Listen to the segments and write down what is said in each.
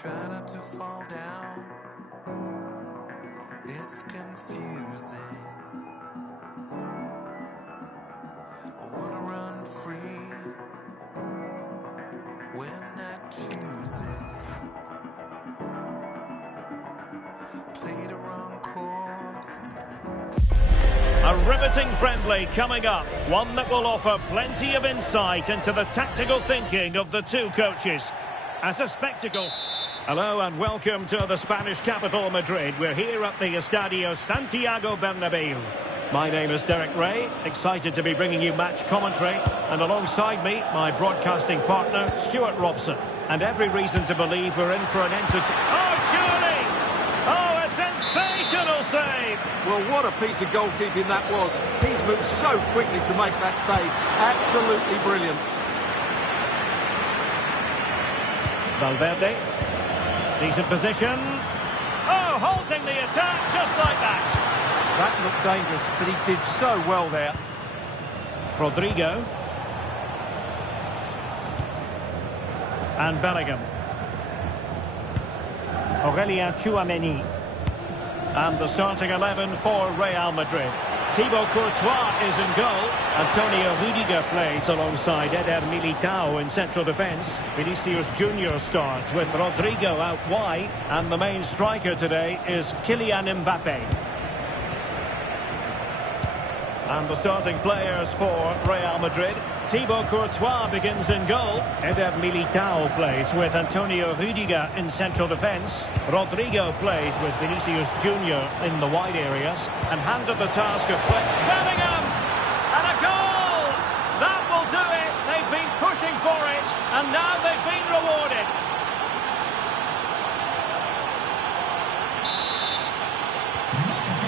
Try not to fall down. It's confusing. I wanna run free when I choose it. Play the wrong chord. A riveting friendly coming up, one that will offer plenty of insight into the tactical thinking of the two coaches. As a spectacle. Hello and welcome to the Spanish capital, Madrid. We're here at the Estadio Santiago Bernabeu. My name is Derek Ray, excited to be bringing you match commentary. And alongside me, my broadcasting partner, Stuart Robson. And every reason to believe we're in for an Oh, surely! Oh, a sensational save! Well, what a piece of goalkeeping that was. He's moved so quickly to make that save. Absolutely brilliant. Valverde. Decent position. Oh, halting the attack just like that. That looked dangerous, but he did so well there. Rodrigo. And Bellingham. Aurelien Tchouameni. And the starting 11 for Real Madrid. Thibaut Courtois is in goal. Antonio Rudiger plays alongside Eder Militao in central defence. Vinicius Junior starts with Rodrigo out wide. And the main striker today is Kylian Mbappe. And the starting players for Real Madrid. Thibaut Courtois begins in goal. Eder Militao plays with Antonio Rudiger in central defence. Rodrigo plays with Vinicius Junior in the wide areas. And handed the task of play. Bellingham! And a goal! That will do it. They've been pushing for it. And now they've been rewarded.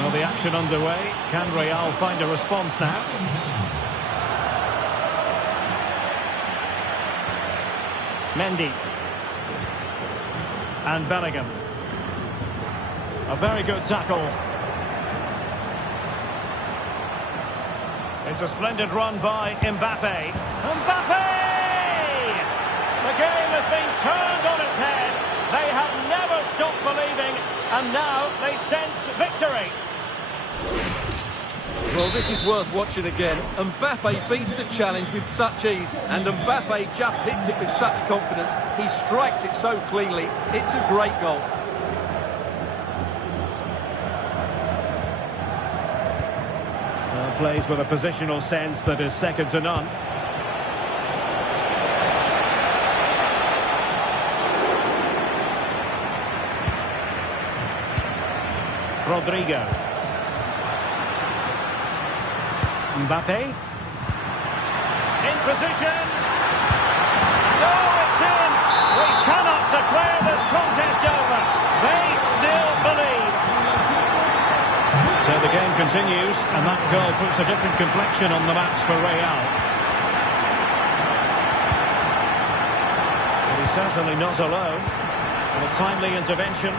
Well, the action underway. Can Real find a response now? Mendy. And Bellingham. A very good tackle. It's a splendid run by Mbappe. Mbappe! The game has been turned on its head. They have never stopped believing, and now they sense victory. Well, this is worth watching again. Mbappe beats the challenge with such ease, and Mbappe just hits it with such confidence. He strikes it so cleanly. It's a great goal. Well, plays with a positional sense that is second to none. Rodrigo. Mbappe. In position. No, it's in. We cannot declare this contest over. They still believe. So the game continues, and that goal puts a different complexion on the match for Real. But he's certainly not alone. And a timely intervention.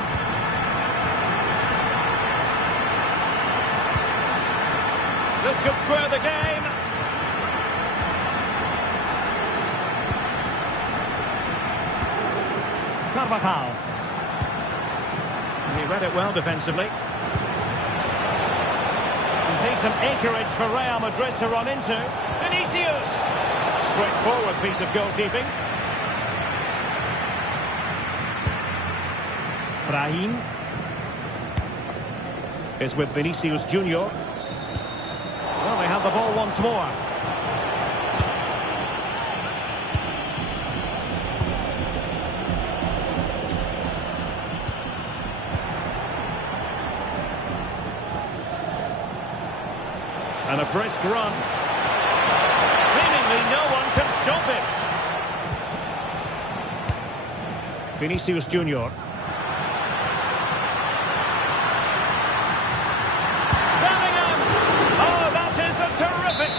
This could square the game. Carvajal. He read it well defensively. And decent acreage for Real Madrid to run into. Vinicius. Straightforward piece of goalkeeping. Brahim. Is with Vinicius Junior. Well, they have the ball once more. And a brisk run. Seemingly no one can stop it. Vinicius Junior.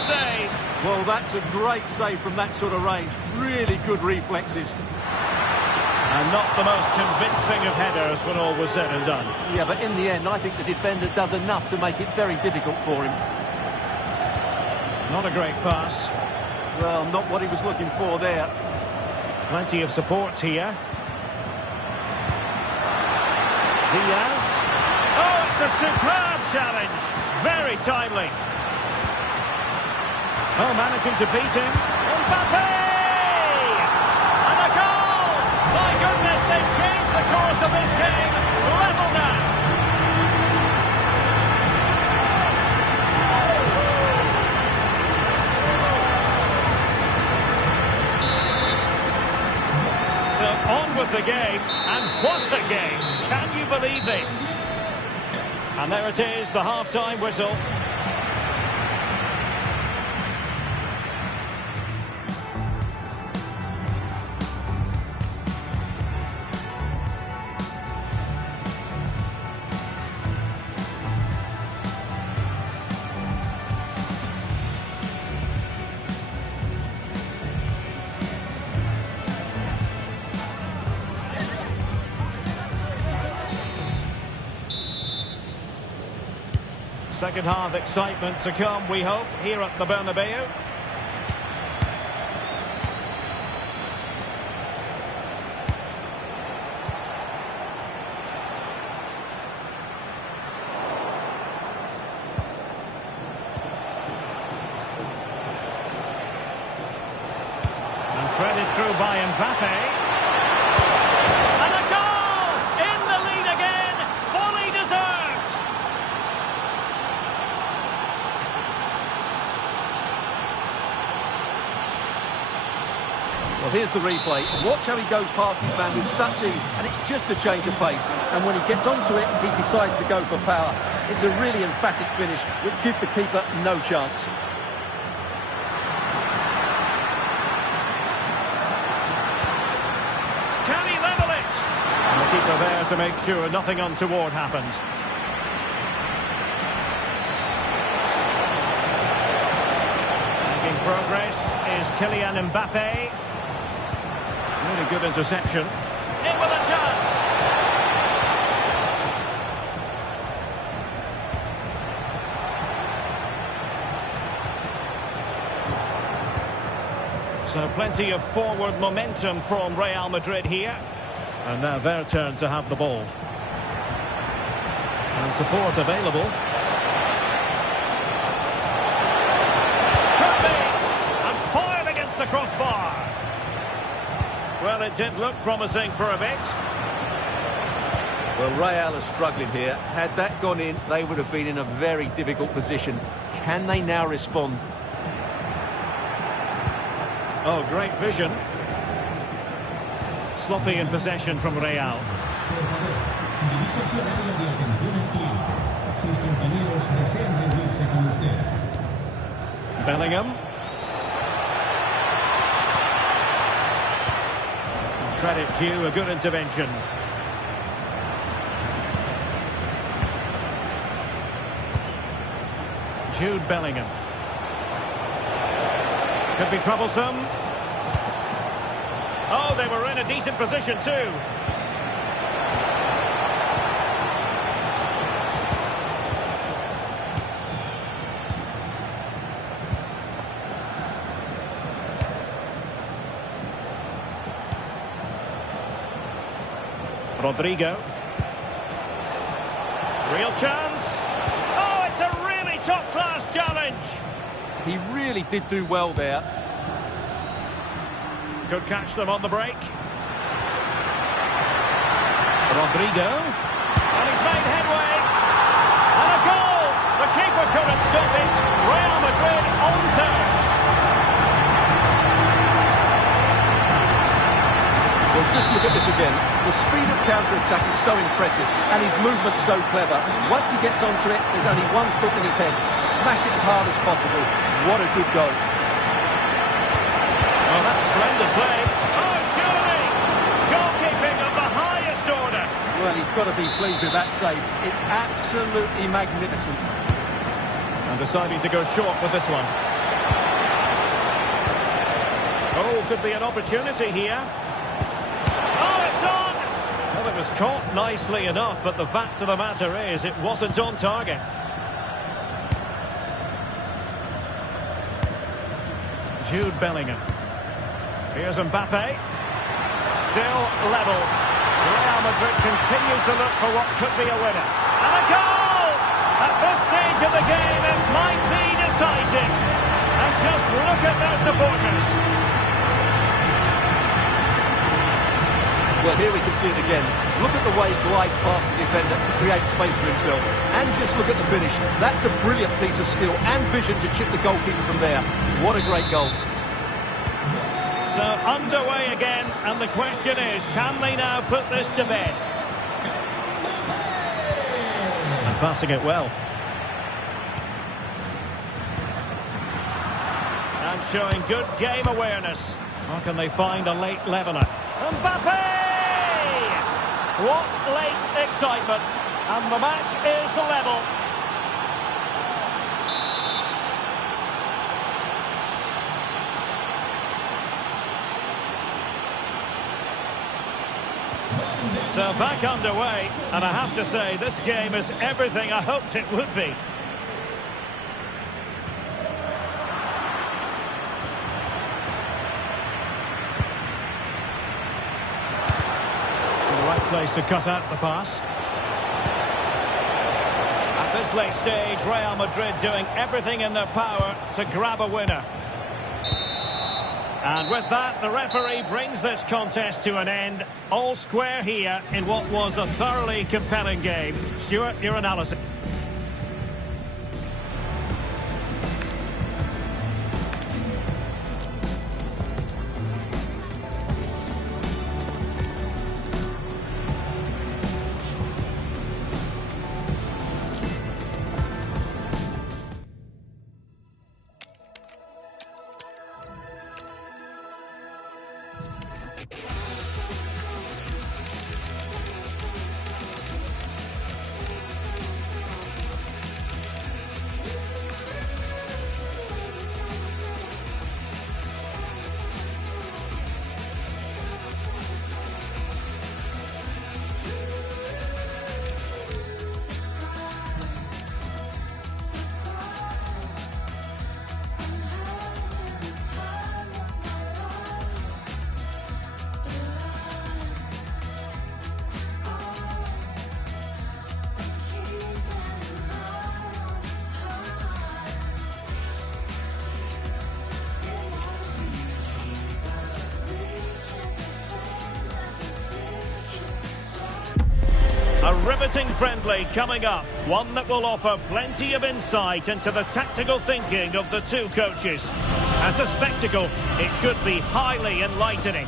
Save. Well, that's a great save from that sort of range. Really good reflexes. And not the most convincing of headers when all was said and done. Yeah, but in the end, I think the defender does enough to make it very difficult for him. Not a great pass. Well, not what he was looking for there. Plenty of support here. Diaz. Oh, it's a superb challenge. Very timely. Oh, managing to beat him. Mbappe! And a goal! My goodness, they've changed the course of this game. Level now. So on with the game, and what a game! Can you believe this? And there it is, the half-time whistle. Second half excitement to come, we hope, here at the Bernabeu. And threaded through by Mbappe. And a goal! In the lead again, fully deserved! Well, here's the replay. Watch how he goes past his man with such ease, and it's just a change of pace. And when he gets onto it, he decides to go for power. It's a really emphatic finish, which gives the keeper no chance. Can he level it? And the keeper there to make sure nothing untoward happened. Making progress is Kylian Mbappe. Really good interception. In with a chance. So plenty of forward momentum from Real Madrid here. And now their turn to have the ball. And support available. Could be! And fired against the crossbar. Well, it did look promising for a bit. Well, Real are struggling here. Had that gone in, they would have been in a very difficult position. Can they now respond? Oh, great vision. Sloppy in possession from Real. Bellingham. Credit due, a good intervention. Jude Bellingham. Could be troublesome. Oh, they were in a decent position too. Rodrigo. Real chance. Oh, it's a really top-class challenge. He really did do well there. Could catch them on the break. Rodrigo. And he's made headway. And a goal. The keeper couldn't stop it. Real Madrid on terms. Well, just look at this again. The speed of counter-attack is so impressive, and his movement's so clever. Once he gets onto it, there's only one foot in his head. Smash it as hard as possible. What a good goal. Oh, that's splendid play. Oh, surely! Goalkeeping of the highest order. Well, he's got to be pleased with that save. It's absolutely magnificent. And deciding to go short with this one. Oh, could be an opportunity here. Oh, it's on! Well, it was caught nicely enough, but the fact of the matter is it wasn't on target. Jude Bellingham. Here's Mbappe. Still level. Real Madrid continue to look for what could be a winner. And a goal! At this stage of the game, it might be decisive. And just look at their supporters. Well, here we can see it again. Look at the way he glides past the defender to create space for himself. And just look at the finish. That's a brilliant piece of skill and vision to chip the goalkeeper from there. What a great goal. So underway again, and the question is, can they now put this to bed? And passing it well. And showing good game awareness. How can they find a late leveller? Mbappe! What late excitement. And the match is level. So back underway, and I have to say, this game is everything I hoped it would be. The right place to cut out the pass. At this late stage, Real Madrid doing everything in their power to grab a winner. And with that, the referee brings this contest to an end. All square here in what was a thoroughly compelling game. Stuart, your analysis. A riveting friendly coming up, one that will offer plenty of insight into the tactical thinking of the two coaches. As a spectacle, it should be highly enlightening.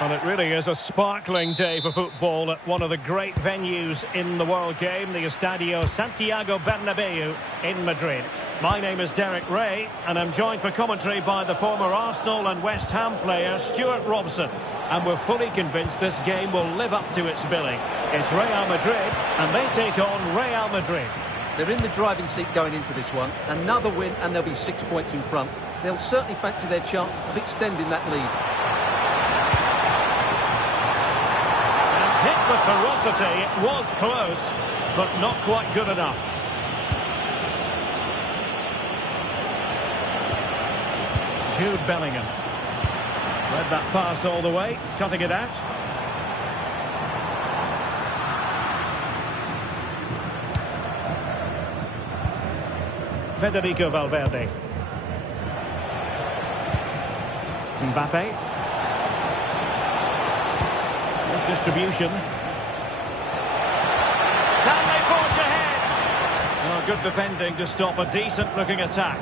Well, it really is a sparkling day for football at one of the great venues in the world game, the Estadio Santiago Bernabeu in Madrid. My name is Derek Ray, and I'm joined for commentary by the former Arsenal and West Ham player Stuart Robson. And we're fully convinced this game will live up to its billing. It's Real Madrid, and they take on Real Madrid. They're in the driving seat going into this one. Another win, and they'll be 6 points in front. They'll certainly fancy their chances of extending that lead. And hit with ferocity, it was close, but not quite good enough. Jude Bellingham. Read that pass all the way, cutting it out. Federico Valverde. Mbappe. Good distribution. Can they forge ahead? Oh, good defending to stop a decent-looking attack.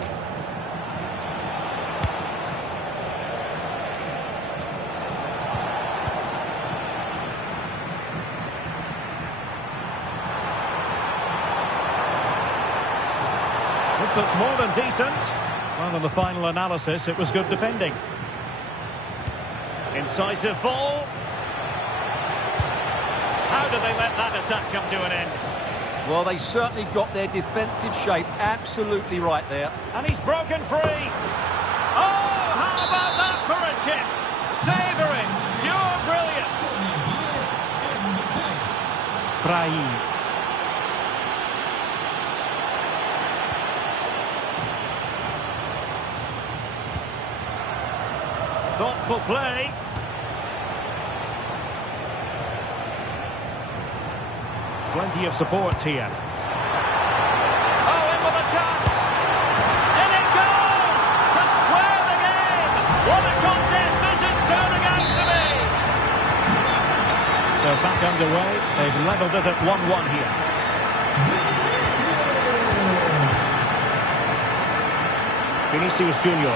This looks more than decent. Well, in the final analysis, it was good defending. Incisive ball. How did they let that attack come to an end? Well, they certainly got their defensive shape absolutely right there. And he's broken free. Oh, how about that for a chip? Savouring, pure brilliance. Brahim. Thoughtful play. plenty of support here. Oh, in with a chance! In it goes! To square the game! What a contest this is turning out to be! So back underway. They've levelled it at 1-1 here. Vinicius Junior.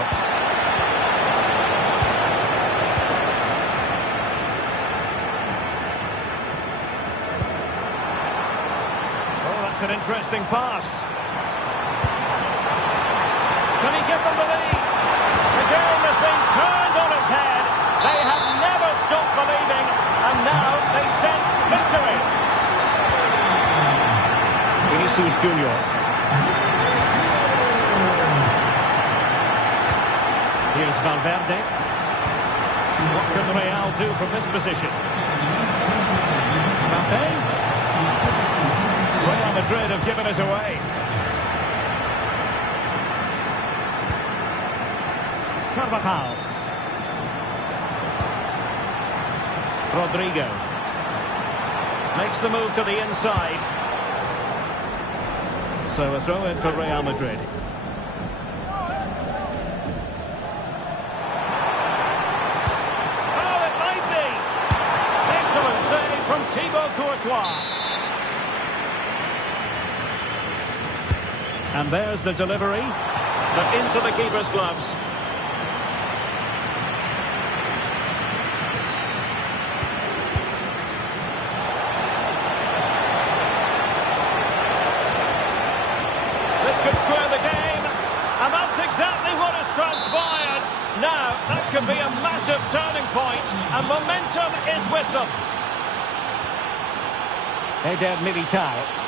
Oh, that's an interesting pass. Can he give them the lead? The game has been turned on its head. They have never stopped believing, and now they sense victory. Vinicius Junior. Here's Valverde. What can Real do from this position? Mbappe. Real Madrid have given us away. Carvajal. Rodrigo. Makes the move to the inside. So a throw in for Real Madrid. And there's the delivery, but into the keeper's gloves. This could square the game, and that's exactly what has transpired. Now, that could be a massive turning point, and momentum is with them. Eder Militao.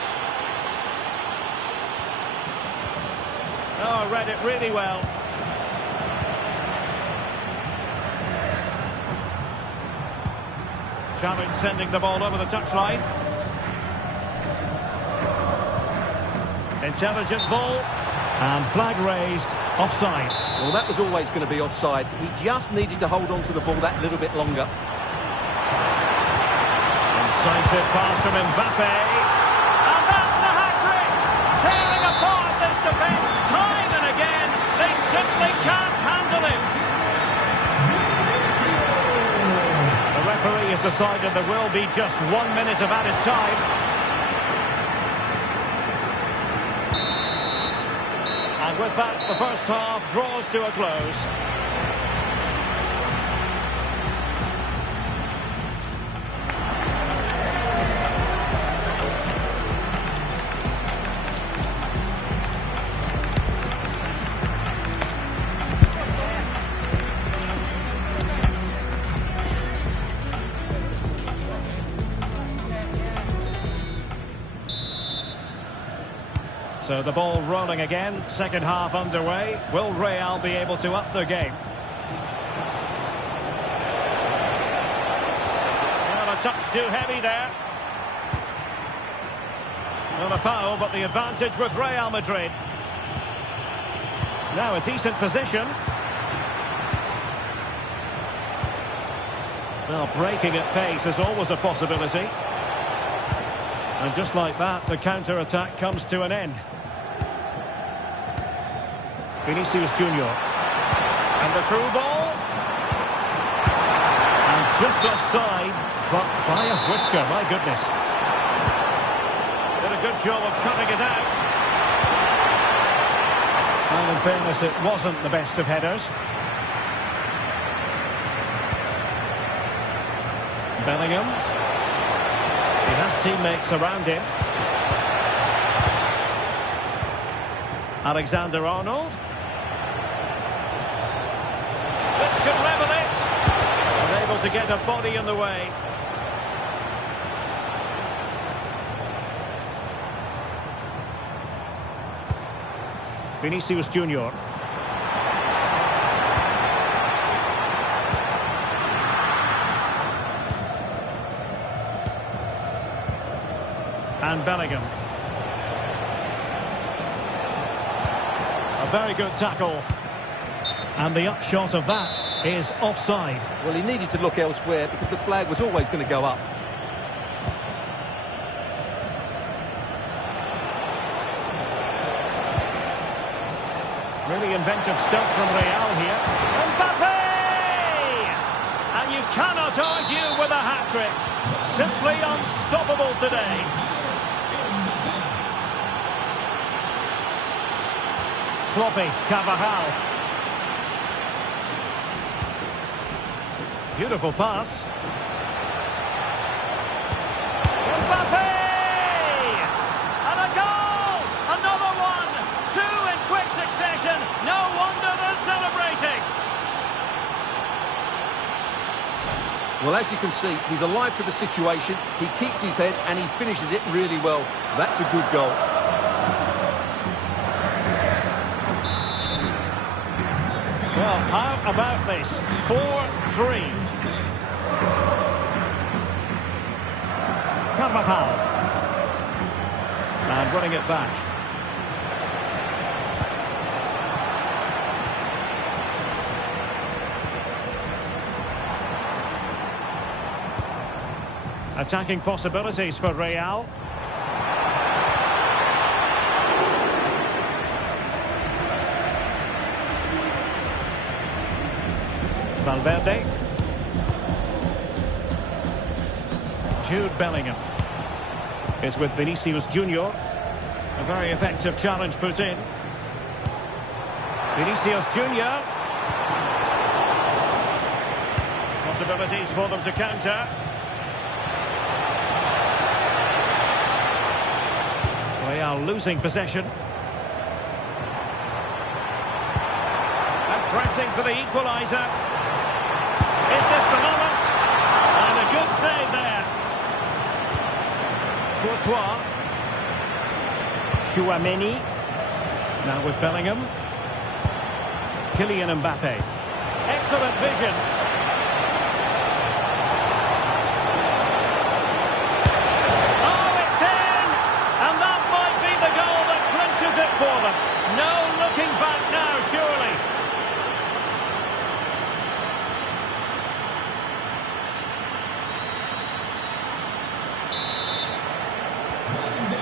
Oh, read it really well. Challenge sending the ball over the touchline. Intelligent ball. And flag raised. Offside. Well, that was always going to be offside. He just needed to hold on to the ball that little bit longer. Incisive pass from Mbappe. And that's the hat-trick! Tearing apart this defence time and again. They simply can't handle it. The referee has decided there will be just 1 minute of added time. And with that, the first half draws to a close. So the ball rolling again, second half underway. Will Real be able to up their game? Well, a touch too heavy there. Not a foul, but the advantage with Real Madrid. Now a decent position. Well, breaking at pace is always a possibility. And just like that, the counter-attack comes to an end. Vinicius Junior. And the through ball. And just offside, but by a whisker, my goodness. Did a good job of cutting it out. Well, in fairness, it wasn't the best of headers. Bellingham. He has teammates around him. Alexander-Arnold. This could level it. Unable to get a body in the way. Vinicius Junior. And Bellingham. A very good tackle. And the upshot of that is offside. Well, he needed to look elsewhere because the flag was always going to go up. Really inventive stuff from Real here. Mbappe! And you cannot argue with a hat-trick. Simply unstoppable today. Sloppy, Carvajal. Beautiful pass. Mbappe! And a goal! Another one! Two in quick succession. No wonder they're celebrating. Well, as you can see, he's alive to the situation. He keeps his head and he finishes it really well. That's a good goal. Well, how about this? 4-3. Carvajal. And running it back. Attacking possibilities for Real. Valverde. Jude Bellingham is with Vinicius Junior. A very effective challenge put in. Vinicius Junior. Possibilities for them to counter. Real losing possession. And pressing for the equaliser. Is this the moment? And a good save there. Courtois. Chouameni. Now with Bellingham. Kylian Mbappe. Excellent vision. Oh, it's in! And that might be the goal that clinches it for them. No looking back now, surely.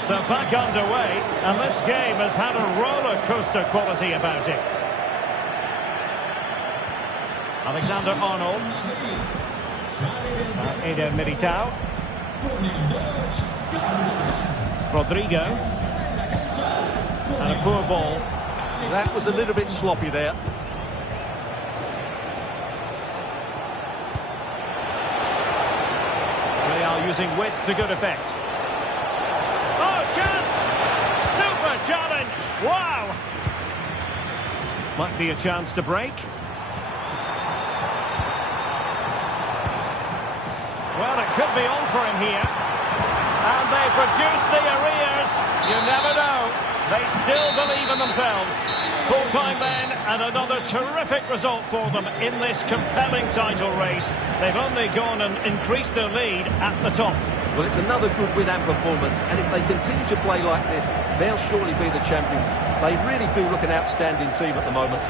So back underway, and this game has had a roller coaster quality about it. Alexander-Arnold. Eder Militao. Rodrigo. And a poor ball. That was a little bit sloppy there. Real using width to good effect. Oh, chance! Super challenge! Wow! Might be a chance to break. Well, it could be on for him here. And they produce the arrears. You never know. They still believe in themselves. Full time then, and another terrific result for them in this compelling title race. They've only gone and increased their lead at the top. Well, it's another good win and performance, and if they continue to play like this, they'll surely be the champions. They really do look an outstanding team at the moment.